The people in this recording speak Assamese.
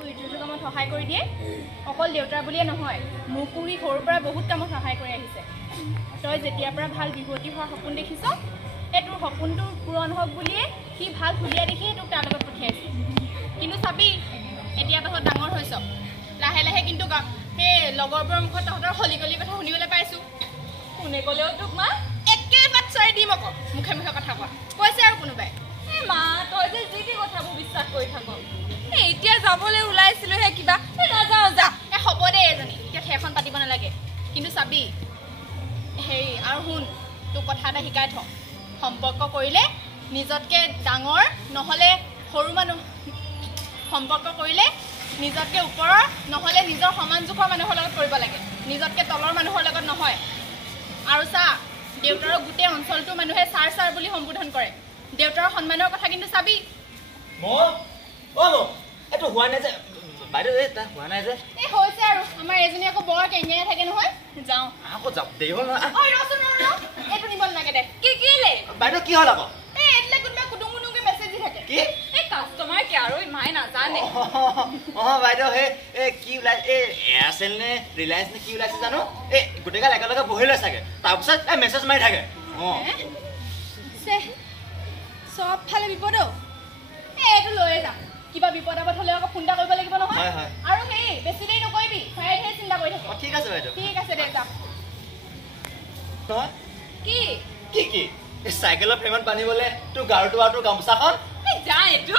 মোকো ইটো কামত সহায় কৰি দিয়ে অকল দেউতাৰ বুলিয়ে নহয় মোকো সি সৰুৰ পৰা বহুত কামত সহায় কৰি আহিছে তই যেতিয়াৰ পৰা ভাল বিহুৱতী হোৱাৰ সপোন দেখিছ এই তোৰ সপোনটো পূৰণ হওক বুলিয়ে সি ভাল ধুলীয়া দেখি তোক তাৰ লগত পঠিয়াইছে কিন্তু চাবি এতিয়া তহঁত ডাঙৰ হৈছ লাহে লাহে কিন্তু সেই লগৰবোৰৰ মুখত তহঁতৰ হলিগলিৰ কথা শুনিবলৈ পাইছোঁ কোনে ক'লেও তোক মা একে বাচ্চাই দিম আকৌ মুখে মুখে কথা কোৱা কৈছে আৰু কোনোবাই এই মা তই যে যি যি কথাবোৰ বিশ্বাস কৰি থাক এতিয়া যাবলৈ ওলাইছিলোহে কিবা নাযাওঁ যা হ'ব দে এজনী এতিয়া সেইখন পাতিব নালাগে কিন্তু চাবি হেৰি আৰু শুন তোক কথা এটা শিকাই থওঁ সম্পৰ্ক কৰিলে নিজতকৈ ডাঙৰ নহ'লে সৰু মানুহ সম্পৰ্ক কৰিলে নিজতকৈ ওপৰৰ নহ'লে নিজৰ সমান জোখৰ মানুহৰ লগত কৰিব লাগে নিজতকৈ তলৰ মানুহৰ লগত নহয় আৰু চা দেউতাৰৰ গোটেই অঞ্চলটোৰ মানুহে ছাৰ ছাৰ বুলি সম্বোধন কৰে দেউতাৰৰ সন্মানৰ কথা কিন্তু চাবি এইটো হোৱা নাই যে বাইদেউ এটা হোৱা নাই যে এই হৈছে আৰু আমাৰ এজনী আকৌ বৰ কেঙেৰাই থাকে নহয় যাওঁ আকৌ যাব দেৰি হ'ল নহয় এইটো নিব নালাগে দে কি কিলে বাইদেউ কি হ'ল আকৌ এই এইটোলে কোনোবা কুটুমুটুমকে মেছেজ দি থাকে কি এই কাষ্টমাৰ কেয়াৰ মাই নাজানে বাইদেউ সেই কি ওলাইছে এই এয়াৰচেল নে ৰিলায়েন্স নে কি ওলাইছে জানো এই গোটেইগাল একেলগে বহি লৈ চাগে তাৰপিছত এই মেছেজ মাৰি থাকে চব ফালে বিপদ এইটো লৈয়ে যাম কিবা বিপদ আপদ হ'লে আকৌ ফোন এটা কৰিব লাগিব নহয় আৰু সেই বেছি দেৰি নকৰিবি চাইহে চিন্তা কৰি থাক ঠিক আছে বাইদেউ ঠিক আছে দে যাম কি কি কি চাইকেলৰ ফ্ৰেমত বান্ধিবলৈ তোৰ গাৰুটো আৰু তোৰ গামোচাখন যা এইটো